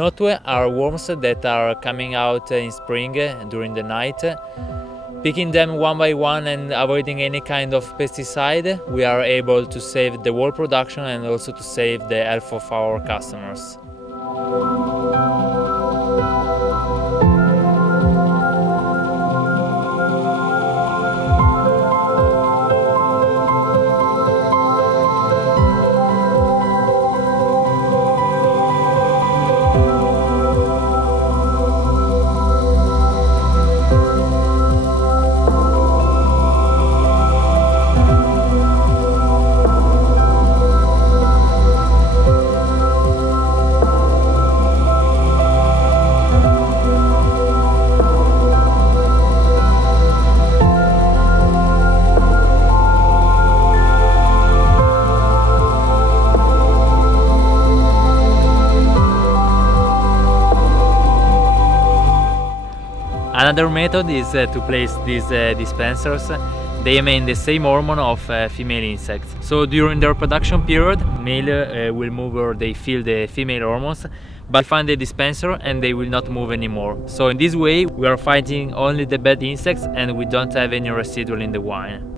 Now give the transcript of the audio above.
Notue are worms that are coming out in spring during the night. Picking them one by one and avoiding any kind of pesticide, we are able to save the whole production and also to save the health of our customers. Another method is to place these dispensers. They emit the same hormone of female insects. So during their production period, male will move or they feel the female hormones, but find the dispenser and they will not move anymore. So in this way, we are fighting only the bad insects and we don't have any residual in the wine.